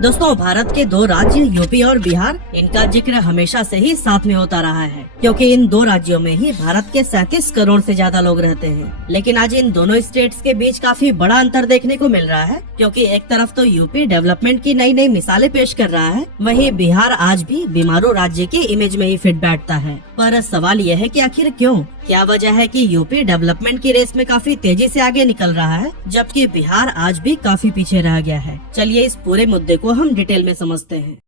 दोस्तों, भारत के दो राज्य यूपी और बिहार, इनका जिक्र हमेशा से ही साथ में होता रहा है, क्योंकि इन दो राज्यों में ही भारत के 37 करोड़ से ज्यादा लोग रहते हैं। लेकिन आज इन दोनों स्टेट्स के बीच काफी बड़ा अंतर देखने को मिल रहा है, क्योंकि एक तरफ तो यूपी डेवलपमेंट की नई नई मिसालें पेश कर रहा है, वहीं बिहार आज भी बीमारू राज्य की इमेज में ही फिट बैठता है। पर सवाल यह है कि आखिर क्यों? क्या वजह है कि यूपी डेवलपमेंट की रेस में काफी तेजी से आगे निकल रहा है, जबकि बिहार आज भी काफी पीछे रह गया है? चलिए इस पूरे मुद्दे को हम डिटेल में समझते हैं।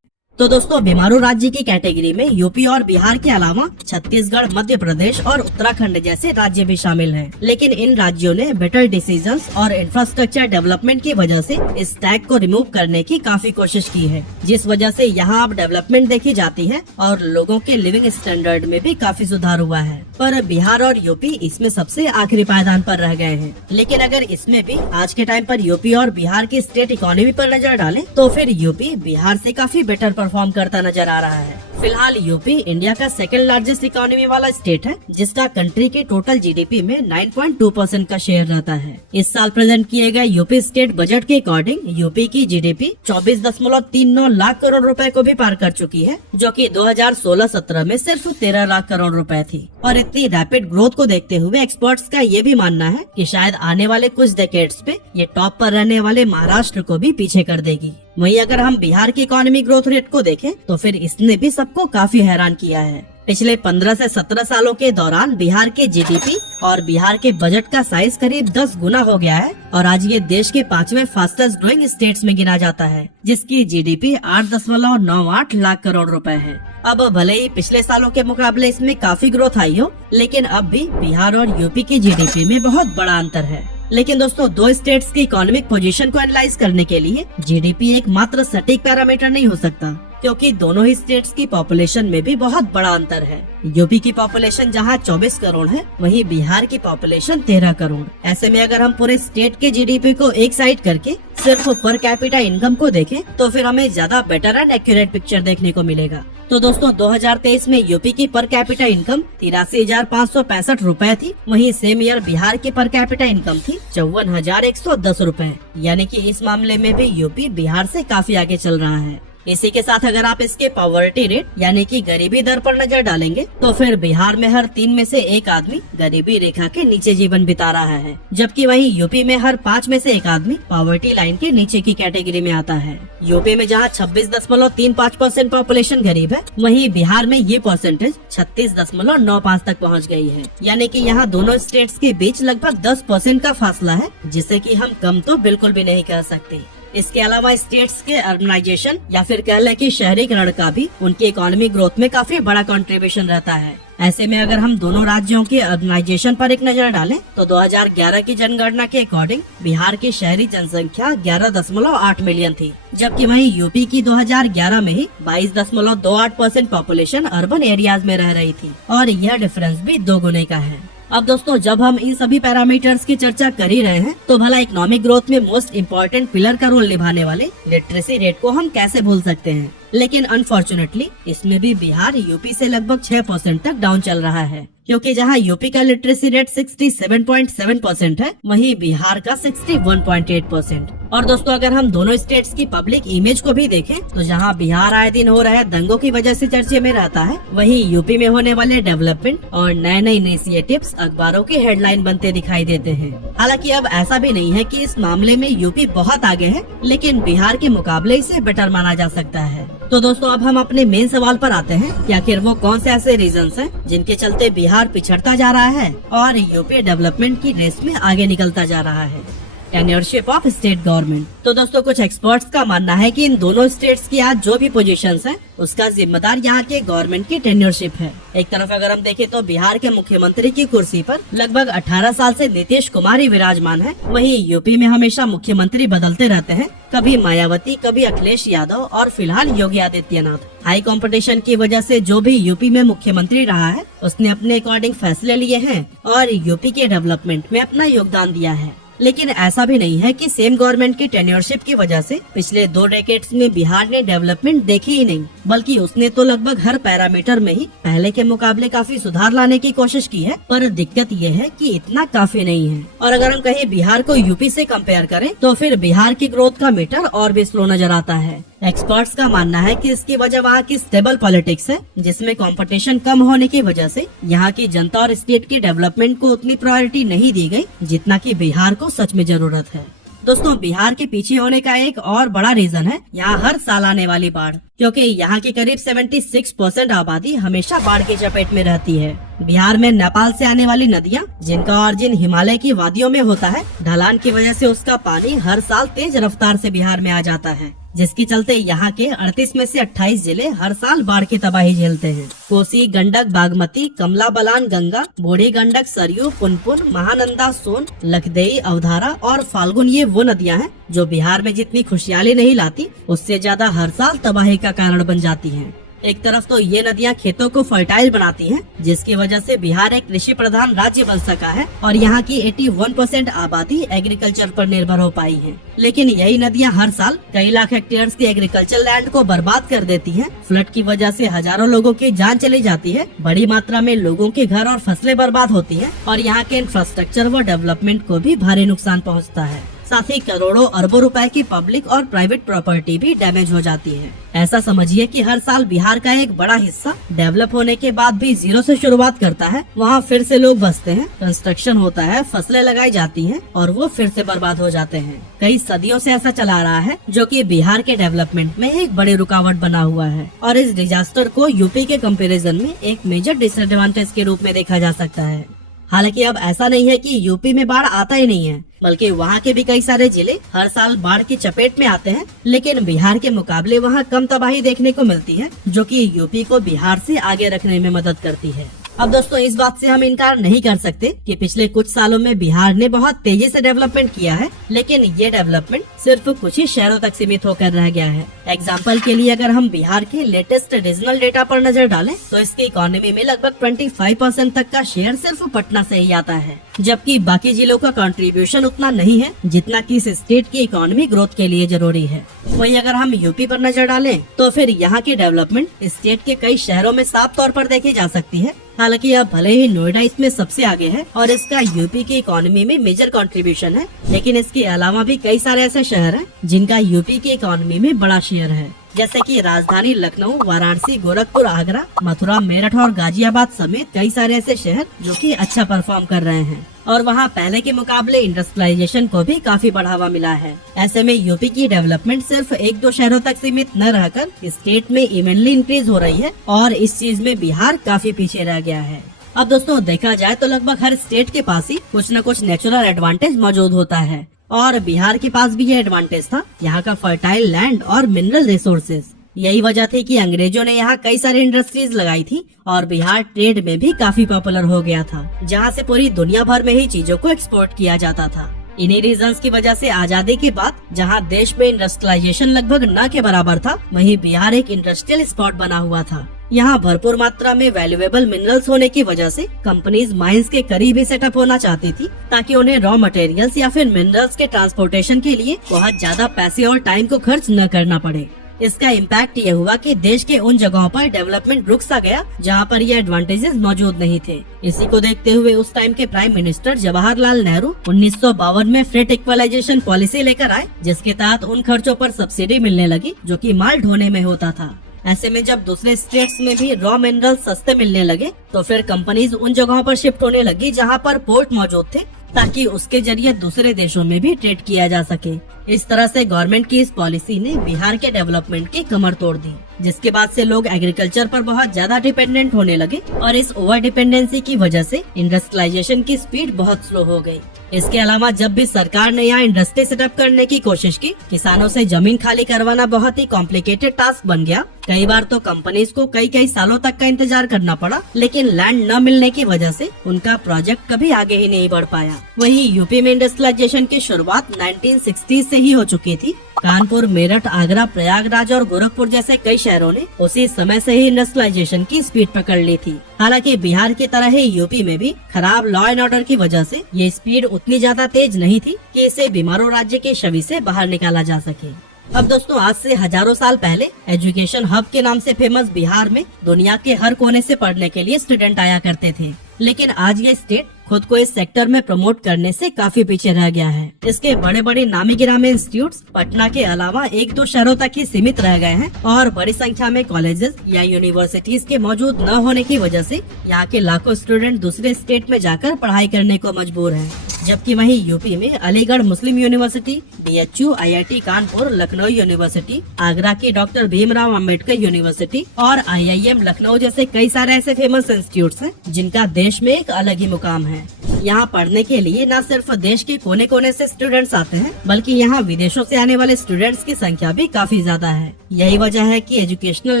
तो दोस्तों, बीमारू राज्य की कैटेगरी में यूपी और बिहार के अलावा छत्तीसगढ़, मध्य प्रदेश और उत्तराखंड जैसे राज्य भी शामिल हैं। लेकिन इन राज्यों ने बेटर डिसीजंस और इंफ्रास्ट्रक्चर डेवलपमेंट की वजह से इस टैग को रिमूव करने की काफी कोशिश की है, जिस वजह से यहाँ अब डेवलपमेंट देखी जाती है और लोगों के लिविंग स्टैंडर्ड में भी काफी सुधार हुआ है। पर बिहार और यूपी इसमें सबसे आखिरी पायदान पर रह गए हैं। लेकिन अगर इसमें भी आज के टाइम पर यूपी और बिहार की स्टेट इकोनॉमी पर नजर डालें, तो फिर यूपी बिहार से काफी बेटर परफॉर्म करता नजर आ रहा है। फिलहाल यूपी इंडिया का सेकंड लार्जेस्ट इकोनॉमी वाला स्टेट है, जिसका कंट्री के टोटल जीडीपी में 9.2% का शेयर रहता है। इस साल प्रेजेंट किए गए यूपी स्टेट बजट के अकॉर्डिंग यूपी की जीडीपी 24.39 लाख करोड़ रुपए को भी पार कर चुकी है, जो कि 2016-17 में सिर्फ 13 लाख करोड़ रुपए थी। और इतनी रैपिड ग्रोथ को देखते हुए एक्सपर्ट्स का ये भी मानना है कि शायद आने वाले कुछ डेकेड्स पे ये टॉप पर रहने वाले महाराष्ट्र को भी पीछे कर देगी। वहीं अगर हम बिहार की इकोनॉमी ग्रोथ रेट को देखें, तो फिर इसने भी सबको काफी हैरान किया है। पिछले 15 से 17 सालों के दौरान बिहार के जीडीपी और बिहार के बजट का साइज करीब 10 गुना हो गया है और आज ये देश के 5वें फास्टेस्ट ग्रोइंग स्टेट्स में गिना जाता है, जिसकी जीडीपी 8.98 लाख करोड़ रुपए है। अब भले ही पिछले सालों के मुकाबले इसमें काफी ग्रोथ आई हो, लेकिन अब भी बिहार और यूपी की जीडीपी में बहुत बड़ा अंतर है। लेकिन दोस्तों, दो स्टेट्स की इकोनॉमिक पोजीशन को एनालाइज करने के लिए जीडीपी एक मात्र सटीक पैरामीटर नहीं हो सकता, क्योंकि दोनों ही स्टेट्स की पॉपुलेशन में भी बहुत बड़ा अंतर है। यूपी की पॉपुलेशन जहां 24 करोड़ है, वहीं बिहार की पॉपुलेशन 13 करोड़। ऐसे में अगर हम पूरे स्टेट के जीडीपी को एक साइड करके सिर्फ पर कैपिटा इनकम को देखें, तो फिर हमें ज्यादा बेटर एंड एक्यूरेट पिक्चर देखने को मिलेगा। तो दोस्तों, 2023 में यूपी की पर कैपिटा इनकम 83,565 रुपए थी, वहीं सेम ईयर बिहार की पर कैपिटा इनकम थी 54,110 रुपए। यानी कि इस मामले में भी यूपी बिहार से काफी आगे चल रहा है। इसी के साथ अगर आप इसके पॉवर्टी रेट यानी कि गरीबी दर पर नजर डालेंगे, तो फिर बिहार में हर 3 में से 1 आदमी गरीबी रेखा के नीचे जीवन बिता रहा है, जबकि वहीं यूपी में हर 5 में से 1 आदमी पॉवर्टी लाइन के नीचे की कैटेगरी में आता है। यूपी में जहां 26.35% पॉपुलेशन गरीब है, वहीं बिहार में ये परसेंटेज 36.95 तक पहुंच गई है। यानी कि यहाँ दोनों स्टेट्स के बीच लगभग 10% का फासला है, जिसे कि हम कम तो बिल्कुल भी नहीं कह सकते। इसके अलावा स्टेट्स के अर्बनाइजेशन या फिर कह लें कि शहरीकरण का भी उनकी इकोनॉमी ग्रोथ में काफी बड़ा कंट्रीब्यूशन रहता है। ऐसे में अगर हम दोनों राज्यों के अर्बनाइजेशन पर एक नजर डालें, तो 2011 की जनगणना के अकॉर्डिंग बिहार की शहरी जनसंख्या 11.8 मिलियन थी, जबकि वहीं यूपी की 2011 में ही 22.28% पॉपुलेशन अर्बन एरियाज में रह रही थी, और यह डिफरेंस भी 2 गुने का है। अब दोस्तों, जब हम इन सभी पैरामीटर्स की चर्चा कर ही रहे हैं, तो भला इकोनॉमिक ग्रोथ में मोस्ट इम्पोर्टेंट पिलर का रोल निभाने वाले लिटरेसी रेट को हम कैसे भूल सकते हैं। लेकिन अनफॉर्चुनेटली इसमें भी बिहार यूपी से लगभग 6% तक डाउन चल रहा है, क्योंकि जहां यूपी का लिटरेसी रेट 67.7% है, वहीं बिहार का 61.8%। और दोस्तों, अगर हम दोनों स्टेट्स की पब्लिक इमेज को भी देखें, तो जहां बिहार आए दिन हो रहे दंगों की वजह से चर्चे में रहता है, वहीं यूपी में होने वाले डेवलपमेंट और नए नए इनिशिएटिव्स अखबारों की हेडलाइन बनते दिखाई देते हैं। हालांकि अब ऐसा भी नहीं है कि इस मामले में यूपी बहुत आगे है, लेकिन बिहार के मुकाबले इसे बेटर माना जा सकता है। तो दोस्तों, अब हम अपने मेन सवाल पर आते हैं कि आखिर वो कौन से ऐसे रीजंस हैं जिनके चलते बिहार पिछड़ता जा रहा है और यूपी डेवलपमेंट की रेस में आगे निकलता जा रहा है। टेन्योरशिप ऑफ स्टेट गवर्नमेंट। तो दोस्तों, कुछ एक्सपर्ट्स का मानना है कि इन दोनों स्टेट्स की आज जो भी पोजीशंस हैं, उसका जिम्मेदार यहाँ के गवर्नमेंट की टेन्योरशिप है। एक तरफ अगर हम देखें, तो बिहार के मुख्यमंत्री की कुर्सी पर लगभग 18 साल से नीतीश कुमार ही विराजमान है। वहीं यूपी में हमेशा मुख्यमंत्री बदलते रहते हैं, कभी मायावती, कभी अखिलेश यादव और फिलहाल योगी आदित्यनाथ। हाई कंपटीशन की वजह से जो भी यूपी में मुख्यमंत्री रहा है, उसने अपने अकॉर्डिंग फैसले लिए हैं और यूपी के डेवलपमेंट में अपना योगदान दिया है। लेकिन ऐसा भी नहीं है कि सेम गवर्नमेंट की टेन्योरशिप की वजह से पिछले 2 डेकेड्स में बिहार ने डेवलपमेंट देखी ही नहीं, बल्कि उसने तो लगभग हर पैरामीटर में ही पहले के मुकाबले काफी सुधार लाने की कोशिश की है। पर दिक्कत ये है कि इतना काफी नहीं है। और अगर हम कहीं बिहार को यूपी से कंपेयर करें, तो फिर बिहार की ग्रोथ का मीटर और भी स्लो नजर आता है। एक्सपर्ट्स का मानना है कि इसकी वजह वहाँ की स्टेबल पॉलिटिक्स है, जिसमें कंपटीशन कम होने की वजह से यहाँ की जनता और स्टेट के डेवलपमेंट को उतनी प्रायोरिटी नहीं दी गई जितना कि बिहार को सच में जरूरत है। दोस्तों, बिहार के पीछे होने का एक और बड़ा रीजन है यहाँ हर साल आने वाली बाढ़, क्योंकि यहाँ की करीब 76% आबादी हमेशा बाढ़ की चपेट में रहती है। बिहार में नेपाल से आने वाली नदियाँ, जिनका ऑरिजिन हिमालय की वादियों में होता है, ढलान की वजह से उसका पानी हर साल तेज रफ्तार से बिहार में आ जाता है, जिसके चलते यहाँ के 38 में से 28 जिले हर साल बाढ़ की तबाही झेलते हैं। कोसी, गंडक, बागमती, कमला बलान, गंगा, बूढ़ी गंडक, सरयू, पुनपुन, महानंदा, सोन, लखदेई, अवधारा और फाल्गुन ये वो नदियाँ हैं जो बिहार में जितनी खुशहाली नहीं लाती, उससे ज्यादा हर साल तबाही का कारण बन जाती हैं। एक तरफ तो ये नदियाँ खेतों को फर्टाइल बनाती हैं, जिसकी वजह से बिहार एक कृषि प्रधान राज्य बन सका है और यहाँ की 81% आबादी एग्रीकल्चर पर निर्भर हो पाई है। लेकिन यही नदियाँ हर साल कई लाख हेक्टेयर्स की एग्रीकल्चर लैंड को बर्बाद कर देती हैं। फ्लड की वजह से हजारों लोगों की जान चली जाती है, बड़ी मात्रा में लोगों के घर और फसलें बर्बाद होती है और यहाँ के इंफ्रास्ट्रक्चर व डेवलपमेंट को भी भारी नुकसान पहुँचता है। साथ ही करोड़ों अरबों रुपए की पब्लिक और प्राइवेट प्रॉपर्टी भी डैमेज हो जाती है। ऐसा समझिए कि हर साल बिहार का एक बड़ा हिस्सा डेवलप होने के बाद भी जीरो से शुरुआत करता है, वहाँ फिर से लोग बसते हैं, कंस्ट्रक्शन होता है, फसलें लगाई जाती हैं और वो फिर से बर्बाद हो जाते हैं। कई सदियों से ऐसा चला रहा है, जो कि बिहार के डेवलपमेंट में एक बड़ी रुकावट बना हुआ है और इस डिजास्टर को यूपी के कंपैरिजन में एक मेजर डिसएडवांटेज के रूप में देखा जा सकता है। हालांकि अब ऐसा नहीं है कि यूपी में बाढ़ आता ही नहीं है, बल्कि वहाँ के भी कई सारे जिले हर साल बाढ़ की चपेट में आते हैं, लेकिन बिहार के मुकाबले वहाँ कम तबाही देखने को मिलती है, जो कि यूपी को बिहार से आगे रखने में मदद करती है। अब दोस्तों, इस बात से हम इनकार नहीं कर सकते कि पिछले कुछ सालों में बिहार ने बहुत तेजी से डेवलपमेंट किया है, लेकिन ये डेवलपमेंट सिर्फ कुछ ही शहरों तक सीमित होकर रह गया है। एग्जाम्पल के लिए अगर हम बिहार के लेटेस्ट रीजनल डेटा पर नजर डालें, तो इसकी इकोनॉमी में लगभग 25% तक का शेयर सिर्फ पटना से ही आता है, जबकि बाकी जिलों का कंट्रीब्यूशन उतना नहीं है जितना कि इस स्टेट की इकोनॉमी ग्रोथ के लिए जरूरी है। वहीं अगर हम यूपी पर नजर डालें, तो फिर यहाँ की डेवलपमेंट स्टेट के कई शहरों में साफ तौर पर देखी जा सकती है। हालांकि अब भले ही नोएडा इसमें सबसे आगे है और इसका यूपी की इकोनॉमी में मेजर कंट्रीब्यूशन है, लेकिन इसके अलावा भी कई सारे ऐसे शहर हैं जिनका यूपी की इकोनॉमी में बड़ा शेयर है, जैसे कि राजधानी लखनऊ, वाराणसी, गोरखपुर, आगरा, मथुरा, मेरठ और गाजियाबाद समेत कई सारे ऐसे शहर जो कि अच्छा परफॉर्म कर रहे हैं और वहाँ पहले के मुकाबले इंडस्ट्रियलाइजेशन को भी काफी बढ़ावा मिला है। ऐसे में यूपी की डेवलपमेंट सिर्फ 1-2 शहरों तक सीमित न रहकर स्टेट में इवेंटली इंक्रीज हो रही है और इस चीज में बिहार काफी पीछे रह गया है। अब दोस्तों, देखा जाए तो लगभग हर स्टेट के पास ही कुछ न कुछ नेचुरल एडवांटेज मौजूद होता है और बिहार के पास भी ये एडवांटेज था, यहाँ का फर्टाइल लैंड और मिनरल रिसोर्सेज। यही वजह थी कि अंग्रेजों ने यहाँ कई सारी इंडस्ट्रीज लगाई थी और बिहार ट्रेड में भी काफी पॉपुलर हो गया था, जहाँ से पूरी दुनिया भर में ही चीजों को एक्सपोर्ट किया जाता था। इन्हीं रीजंस की वजह से आजादी के बाद जहाँ देश में इंडस्ट्रियलाइजेशन लगभग न के बराबर था, वहीं बिहार एक इंडस्ट्रियल स्पॉट बना हुआ था। यहाँ भरपूर मात्रा में वैल्यूएबल मिनरल्स होने की वजह से कंपनीज माइंस के करीब ही सेटअप होना चाहती थी, ताकि उन्हें रॉ मटेरियल्स या फिर मिनरल्स के ट्रांसपोर्टेशन के लिए बहुत ज्यादा पैसे और टाइम को खर्च न करना पड़े। इसका इम्पैक्ट ये हुआ कि देश के उन जगहों पर डेवलपमेंट रुक सा गया जहाँ पर ये एडवांटेजेस मौजूद नहीं थे। इसी को देखते हुए उस टाइम के प्राइम मिनिस्टर जवाहरलाल नेहरू 1952 में फ्रेट इक्वलाइजेशन पॉलिसी लेकर आए, जिसके तहत उन खर्चों पर सब्सिडी मिलने लगी जो कि माल ढोने में होता था। ऐसे में जब दूसरे स्टेट्स में भी रॉ मिनरल सस्ते मिलने लगे, तो फिर कंपनीज उन जगहों पर शिफ्ट होने लगी जहाँ पर पोर्ट मौजूद थे, ताकि उसके जरिए दूसरे देशों में भी ट्रेड किया जा सके। इस तरह से गवर्नमेंट की इस पॉलिसी ने बिहार के डेवलपमेंट की कमर तोड़ दी, जिसके बाद से लोग एग्रीकल्चर पर बहुत ज्यादा डिपेंडेंट होने लगे और इस ओवर डिपेंडेंसी की वजह से इंडस्ट्रियलाइजेशन की स्पीड बहुत स्लो हो गई। इसके अलावा जब भी सरकार ने यहाँ इंडस्ट्री सेटअप करने की कोशिश की, किसानों से जमीन खाली करवाना बहुत ही कॉम्प्लिकेटेड टास्क बन गया। कई बार तो कंपनीज को कई सालों तक का इंतजार करना पड़ा, लेकिन लैंड न मिलने की वजह से उनका प्रोजेक्ट कभी आगे ही नहीं बढ़ पाया। वहीं यूपी में इंडस्ट्रियलाइजेशन की शुरुआत 1960 से ही हो चुकी थी। कानपुर, मेरठ, आगरा, प्रयागराज और गोरखपुर जैसे कई शहरों ने उसी समय से ही इंडस्ट्रियलाइजेशन की स्पीड पकड़ ली थी। हालांकि बिहार की तरह ही यूपी में भी खराब लॉ एंड ऑर्डर की वजह से ये स्पीड उतनी ज्यादा तेज नहीं थी कि इसे बीमारों राज्य के छवि से बाहर निकाला जा सके। अब दोस्तों, आज से हजारों साल पहले एजुकेशन हब के नाम से फेमस बिहार में दुनिया के हर कोने से पढ़ने के लिए स्टूडेंट आया करते थे, लेकिन आज ये स्टेट खुद को इस सेक्टर में प्रमोट करने से काफी पीछे रह गया है। इसके बड़े बड़े नामी गिरामी इंस्टीट्यूट्स पटना के अलावा 1-2 शहरों तक ही सीमित रह गए हैं और बड़ी संख्या में कॉलेजेस या यूनिवर्सिटीज के मौजूद न होने की वजह से यहाँ के लाखों स्टूडेंट दूसरे स्टेट में जाकर पढ़ाई करने को मजबूर हैं। जबकि वहीं यूपी में Aligarh Muslim University, BHU, IIT Kanpur, Lucknow University, Agra की डॉक्टर भीमराव अंबेडकर यूनिवर्सिटी और IIM लखनऊ जैसे कई सारे ऐसे फेमस इंस्टीट्यूट्स हैं जिनका देश में एक अलग ही मुकाम है। यहाँ पढ़ने के लिए न सिर्फ देश के कोने कोने से स्टूडेंट्स आते हैं बल्कि यहाँ विदेशों से आने वाले स्टूडेंट्स की संख्या भी काफी ज्यादा है। यही वजह है कि एजुकेशनल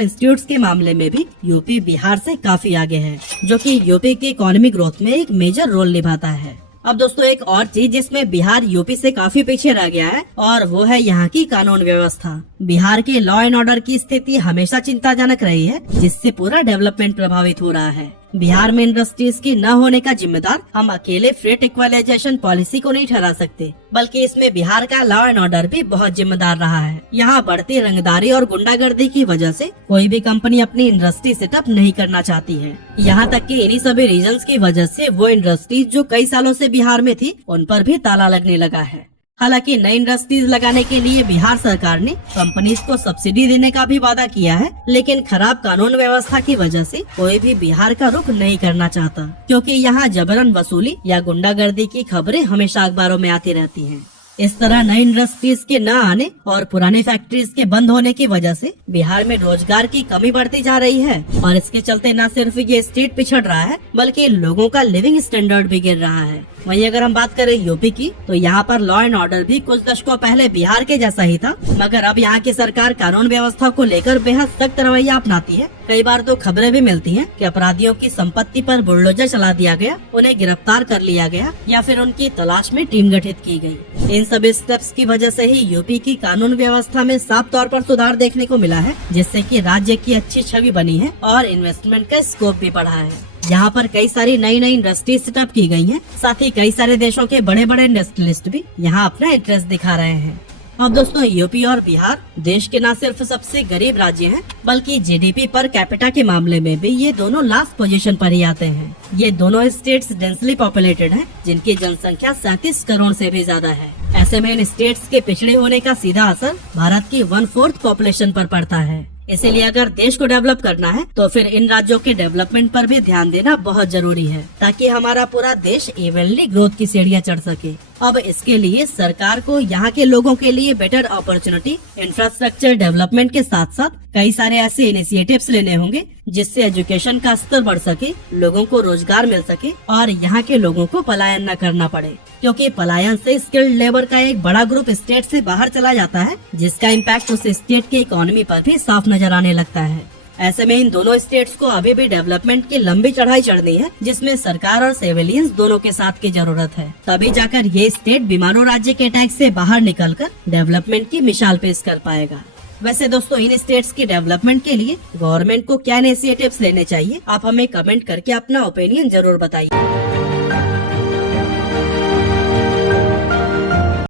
इंस्टीट्यूट्स के मामले में भी यूपी बिहार से काफी आगे है, जो कि यूपी की इकोनॉमिक ग्रोथ में एक मेजर रोल निभाता है। अब दोस्तों एक और चीज जिसमें बिहार यूपी से काफी पीछे रह गया है और वो है यहाँ की कानून व्यवस्था। बिहार के लॉ एंड ऑर्डर की स्थिति हमेशा चिंताजनक रही है, जिससे पूरा डेवलपमेंट प्रभावित हो रहा है। बिहार में इंडस्ट्रीज की न होने का जिम्मेदार हम अकेले फ्रेट इक्वलाइजेशन पॉलिसी को नहीं ठहरा सकते, बल्कि इसमें बिहार का लॉ एंड ऑर्डर भी बहुत जिम्मेदार रहा है। यहाँ बढ़ती रंगदारी और गुंडागर्दी की वजह से कोई भी कंपनी अपनी इंडस्ट्री सेटअप नहीं करना चाहती है। यहाँ तक कि इन्हीं सभी रीजंस की वजह से वो इंडस्ट्रीज जो कई सालों से बिहार में थी उन पर भी ताला लगने लगा है। हालांकि नई इंडस्ट्रीज लगाने के लिए बिहार सरकार ने कंपनीज को सब्सिडी देने का भी वादा किया है, लेकिन खराब कानून व्यवस्था की वजह से कोई भी बिहार का रुख नहीं करना चाहता, क्योंकि यहाँ जबरन वसूली या गुंडागर्दी की खबरें हमेशा अखबारों में आती रहती हैं। इस तरह नई इंडस्ट्रीज के न आने और पुरानी फैक्ट्रीज के बंद होने की वजह से बिहार में रोजगार की कमी बढ़ती जा रही है और इसके चलते न सिर्फ ये स्टेट पिछड़ रहा है बल्कि लोगों का लिविंग स्टैंडर्ड भी गिर रहा है। वहीं अगर हम बात करें यूपी की, तो यहाँ पर लॉ एंड ऑर्डर भी कुछ दशकों पहले बिहार के जैसा ही था, मगर अब यहाँ की सरकार कानून व्यवस्था को लेकर बेहद सख्त रवैया अपनाती है। कई बार तो खबरें भी मिलती हैं कि अपराधियों की संपत्ति पर बुलडोजर चला दिया गया, उन्हें गिरफ्तार कर लिया गया या फिर उनकी तलाश में टीम गठित की गई। इन सभी स्टेप्स की वजह से ही यूपी की कानून व्यवस्था में साफ तौर पर सुधार देखने को मिला है, जिससे कि राज्य की अच्छी छवि बनी है और इन्वेस्टमेंट का स्कोप भी बढ़ा है। यहाँ पर कई सारी नई इंडस्ट्री सेटअप की गई हैं, साथ ही कई सारे देशों के बड़े बड़े इंडस्ट्रियलिस्ट भी यहाँ अपना इंटरेस्ट दिखा रहे हैं। अब दोस्तों यूपी और बिहार देश के न सिर्फ सबसे गरीब राज्य हैं, बल्कि GDP पर कैपिटा के मामले में भी ये दोनों लास्ट पोजीशन पर ही आते हैं। ये दोनों स्टेट्स डेंसली पॉपुलेटेड हैं, जिनकी जनसंख्या 37 करोड़ से भी ज्यादा है। ऐसे में इन स्टेट्स के पिछड़े होने का सीधा असर भारत की 1/4 पॉपुलेशन पर पड़ता है। इसीलिए अगर देश को डेवलप करना है तो फिर इन राज्यों के डेवलपमेंट पर भी ध्यान देना बहुत जरूरी है, ताकि हमारा पूरा देश इवनली ग्रोथ की सीढ़ियां चढ़ सके। अब इसके लिए सरकार को यहाँ के लोगों के लिए बेटर अपॉर्चुनिटी, इंफ्रास्ट्रक्चर डेवलपमेंट के साथ साथ कई सारे ऐसे इनिशिएटिव्स लेने होंगे जिससे एजुकेशन का स्तर बढ़ सके, लोगों को रोजगार मिल सके और यहाँ के लोगों को पलायन न करना पड़े, क्योंकि पलायन से स्किल्ड लेबर का एक बड़ा ग्रुप स्टेट से बाहर चला जाता है, जिसका इम्पैक्ट उस स्टेट की इकोनॉमी पर भी साफ नजर आने लगता है। ऐसे में इन दोनों स्टेट्स को अभी भी डेवलपमेंट की लंबी चढ़ाई चढ़नी है, जिसमें सरकार और सिविलियंस दोनों के साथ की जरूरत है। तभी जाकर ये स्टेट बीमारू राज्य के टैक्स से बाहर निकलकर डेवलपमेंट की मिसाल पेश कर पाएगा। वैसे दोस्तों इन स्टेट्स की डेवलपमेंट के लिए गवर्नमेंट को क्या इनिशिएटिव्स लेने चाहिए, आप हमें कमेंट करके अपना ओपिनियन जरूर बताइए।